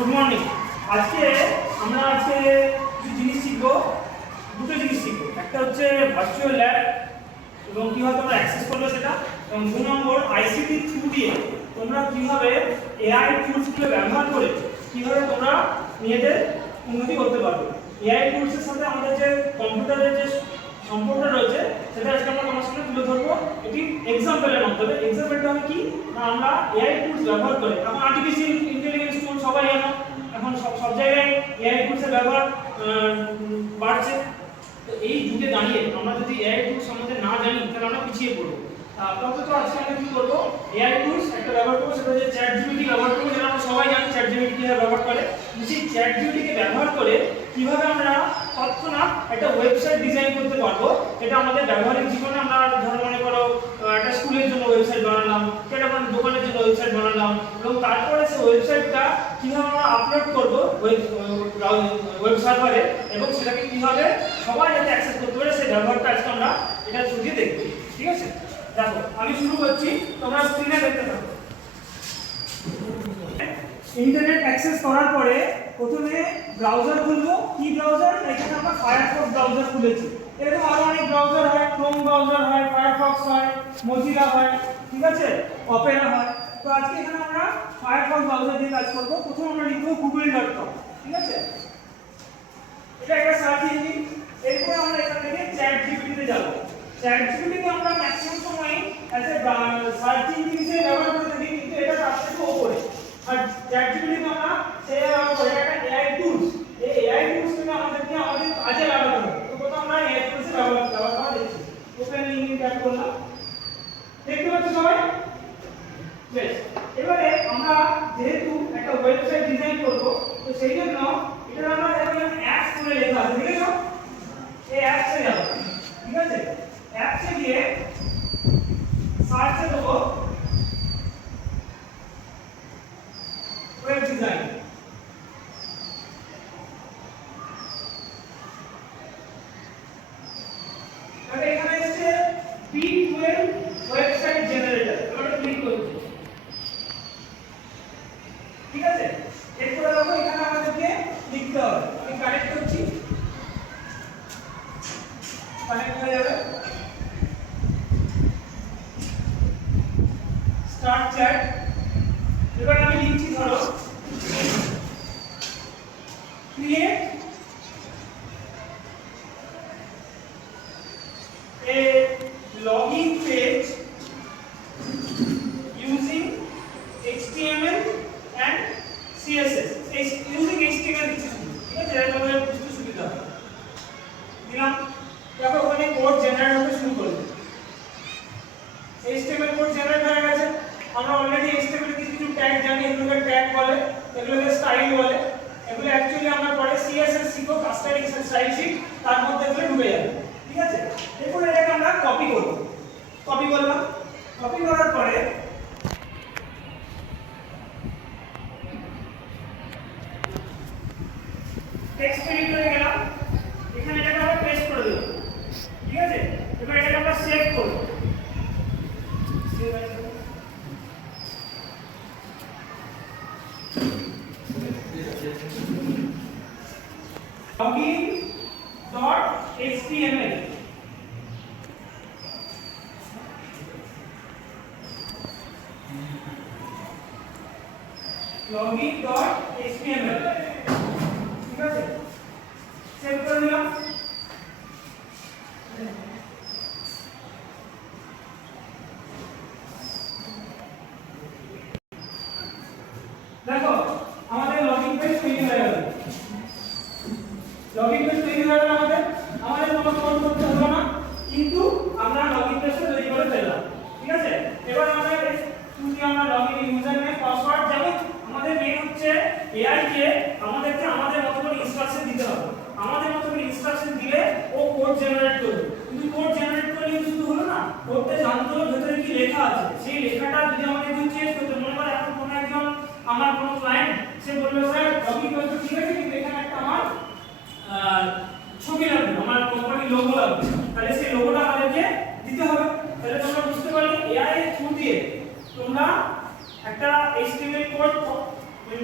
Good morning. আজকে আমরা কিছু জিনিস শিখবো, দুটো জিনিস শিখবো। একটা হচ্ছে ভার্চুয়াল ল্যাব এবং কীভাবে তোমরা অ্যাক্সেস করবে সেটা, এবং 2 নম্বর আইসিটি থ্রু দিয়ে তোমরা কীভাবে এআই টুলসগুলো ব্যবহার করে কীভাবে তোমরা নিজেদের উন্নতি করতে পারবে। এআই টুলসের সাথে আমাদের যে কম্পিউটারের যে সম্পর্ক রয়েছে সেটা আজকে আমরা তোমার সামনে তুলে ধরবো একটি এক্সাম্পলের মাধ্যমে। এক্সাম্পলটা হবে কি না, আমরা এআই টুলস ব্যবহার করে, এখন আর্টিফিশিয়াল ইন্টেলিজেন্স টুল সবাই জানো, এখন সব জায়গায় এআই টুলসের ব্যবহার বাড়ছে। তো এই যুগে দাঁড়িয়ে আমরা যদি এআই টুলস সম্বন্ধে না জানি তাহলে আমরা পিছিয়ে পড়বো। আপাতত আজকে আমরা কি করবো, এআই টুলস একটা ব্যবহার করবো, সেটা হচ্ছে চ্যাটজিপিটি ব্যবহার করবো, যেটা আমরা সবাই জানি চ্যাটজিপিটি কিভাবে ব্যবহার করে। সেই চ্যাটজিপিটিকে ব্যবহার করে কিভাবে আমরা তৎক্ষণাৎ একটা ওয়েবসাইট ডিজাইন করতে পারবো। এটা আমাদের ব্যবহারিক জীবনে আমরা ধরো মনে করো একটা স্কুলের জন্য ওয়েবসাইট বানালাম, একটা দোকানের জন্য ওয়েবসাইট বানালাম, এবং তারপরে সেই ওয়েবসাইটটা কিভাবে আমরা আপলোড করবো ওয়েব সার্ভারে, এবং সেটাকে কিভাবে সবাই যাতে অ্যাক্সেস করতে পারে সেই ব্যবহারটা আজকে আমরা এটা শুধু দেখবো। ঠিক আছে, দেখো আমি শুরু করছি, তোমরা স্ক্রিনে দেখতে থাকো। ইন্টারনেট অ্যাক্সেস করার পরে প্রথমে ব্রাউজার খুলবো। কি ব্রাউজার? এখানে আমরা ফায়ারফক্স ব্রাউজার খুলেছি। এরকম আরো অনেক ব্রাউজার হয়, ক্রোম ব্রাউজার হয়, ফায়ারফক্স হয়, মজিলা হয়, ঠিক আছে, অপেরা হয়। তো আজকে এখানে আমরা ফায়ারফক্স ব্রাউজার দিয়ে কাজ করব। প্রথমে আমরা লিখবো google.com, ঠিক আছে, এটা একটা সার্চ ইঞ্জিন। এরপর আমরা এখান থেকে চ্যাটজিপিটি তে যাব। চ্যাটজিপিটি কে আমরা ম্যাক্সিমাম সময় অ্যাজ এ সার্চ ইঞ্জিন হিসেবে ব্যবহার করে থাকি, কিন্তু এটা তার থেকে উপরে। আর চ্যাটজিপিটি কে আমরা সেটা ব্যবহার করি একটা এআই টুলস। এই এআই টুলস কে আমাদের কাজে লাগাতে হবে। তো প্রথমে আমরা এআই টুলস এর ব্যবহার করা দেখছি। ওপেন লিংকে ট্যাপ করলাম, দেখতে পাচ্ছ সবাই? বেশ, এবারে আমরা যেহেতু একটা ওয়েবসাইট ডিজাইন করব, তো সেই জন্য এটা আমরা এখানে অ্যাপস করে লেখা আছে, ঠিক আছে। এই অ্যাপসে যাব, ঠিক আছে, অ্যাপসে গিয়ে সার্চে দেব ওয়েব ডিজাইন। তাহলে এখানে এসেছে B12 ওয়েবসাইট জেনারেটর, আমরা ক্লিক করছি, ঠিক আছে। এরপর দেখো এখানে আমাদেরকে লিখতে হবে, আমি কানেক্ট করছি, কানেক্ট হয়ে যাবে। Start chat. এবার আমি লিখছি ধরো create a login page using HTML and CSS। Using HTML দিচ্ছি, ঠিক আছে, এটা তোমাদের বুঝতে সুবিধা হবে। দিলাম, দেখো ওখানে কোড জেনারেট হতে শুরু করবে। HTML কোড জেনারেট হয়ে গেছে। আমরা অলরেডি HTML এর কিছু ট্যাগ জানি, এগুলোকে ট্যাগ বলে, এগুলোকে স্টাইল বলে। এগুলো অ্যাকচুয়ালি আমরা পরে CSS শিখব, কাস্টমাইজ স্টাইল শিট, তার মধ্যে এগুলো ঢুকে যাবে, ঠিক আছে। এরপর এটাকে আমরা কপি করব। কপি করলাম, কপি করার পরে টেক্সট এডিটরে গেলাম, এখানে এটাকে আমরা পেস্ট করে দেব, ঠিক আছে। এবার এটাকে আমরা সেভ করব। login.html, login.html, ঠিক আছে, সেভ করে দিলাম। দেখো আমাদের লগইন পেজ তৈরি হয়ে গেল। লগইন পেজ তৈরি হয়ে গেল, আমাদের কোনো কোড করতে হলো না, কিন্তু আমরা লগইন পেজটা তৈরি করে ফেললাম, ঠিক আছে। এবার আমরা লগইন ইউজার নেম পাসওয়ার্ড জানি। আমাদের মেইন হচ্ছে এআই কে আমাদেরকে আমাদের মতো করে ইনস্ট্রাকশন দিতে হবে। আমাদের মতো করে ইনস্ট্রাকশন দিলে ও কোড জেনারেট করবে। কিন্তু কোড জেনারেট করলে শুধু হলো না, কোডটা জানতে হবে ভেতরে কি লেখা আছে। সেই লেখাটা যদি আমাদের একটু চেঞ্জ করতে, মনে করে এখন কোনো একজন আমার কোনো ক্লায়েন্ট সে বললো স্যার লগইন করতে ঠিক আছে, কিন্তু এখানে একটা আমার ছবি লাগবে, আমার কোম্পানির লোগো লাগবে, তাহলে সেই লোগোটা আমাদেরকে দিতে হবে। তাহলে তোমরা বুঝতে পারলে এআই এর থ্রু দিয়ে তোমরা একটা HTML কোড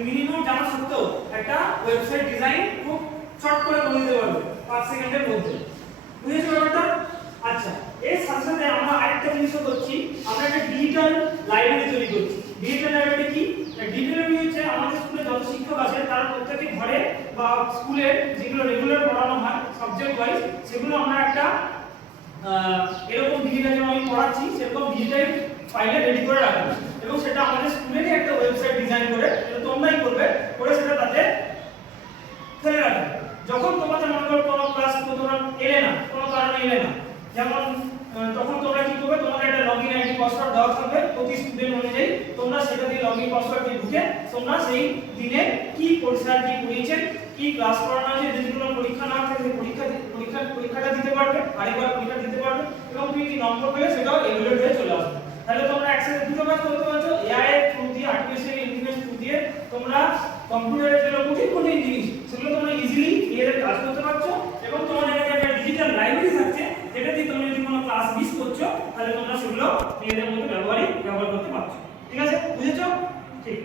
মিনিমাম জানা সত্ত্বেও একটা ওয়েবসাইট ডিজাইন খুব শর্ট করে করে দিতে পারবে 5 সেকেন্ডের মধ্যে। বুঝেছো ব্যাপারটা? আচ্ছা, এর সাথে সাথে আমরা আরেকটা জিনিসও করছি, আমরা একটা ডিজিটাল লাইব্রেরি তৈরি করছি। ডিজিটাল লাইব্রেরি কি? ডিজিটাল লাইব্রেরি হচ্ছে আমাদের স্কুলে যত শিক্ষক আছে তার প্রত্যেকটি ঘরে বা স্কুলে যেগুলো রেগুলার পড়ানো হয় সাবজেক্ট ওয়াইজ, সেগুলো আমরা একটা এরকম ডিজিটাল যেমন আমি পড়াচ্ছি সেরকম ডিজিটাল ফাইলে রেডি করে রাখবো এবং সেটা আমাদের স্কুলেরই একটা ওয়েবসাইট ডিজাইন করে সেটা তোমরাই করবে, করে সেটা তাতে ফেলে রাখবে। যখন তোমাদের মনে করো কোনো ক্লাস তোমরা এলে না, কোনো কারণে এলে না, যেমন তখন তোমরা কি করবে, তোমাদের একটা লগইন আইডি পাসওয়ার্ড দেওয়া থাকবে প্রতি স্টুডেন্ট অনুযায়ী, তোমরা সেটা দিয়ে লগইন পাসওয়ার্ড দিয়ে ঢুকে তোমরা সেই দিনে কি স্যার কি পড়িয়েছেন, কি ক্লাস করানো হয়েছে, যদি কোনো পরীক্ষা না থাকে পরীক্ষাটা দিতে পারবে, আরেকবার পরীক্ষা দিতে পারবে এবং তুমি কি নম্বর পেলে সেটাও এভেলেবল হয়ে চলে আসবে। তাহলে তোমরা একসাথে দুটো কাজ করতে পারছো, এআই এর থ্রু দিয়ে, আর্টিফিশিয়াল ইন্টেলিজেন্স থ্রু দিয়ে তোমরা কম্পিউটারের যে কঠিন কঠিন জিনিস সেগুলো তোমরা ইজিলি এর কাজ করতে পারছো এবং তোমাদের কাছে একটা ডিজিটাল লাইব্রেরি থাকছে যেটা দিয়ে তোমরা যদি কোনো ক্লাস মিস করছো তাহলে তোমরা সেগুলো নিজেদের মধ্যে ব্যবহার করতে পারছো। ঠিক আছে, বুঝেছো? ঠিক।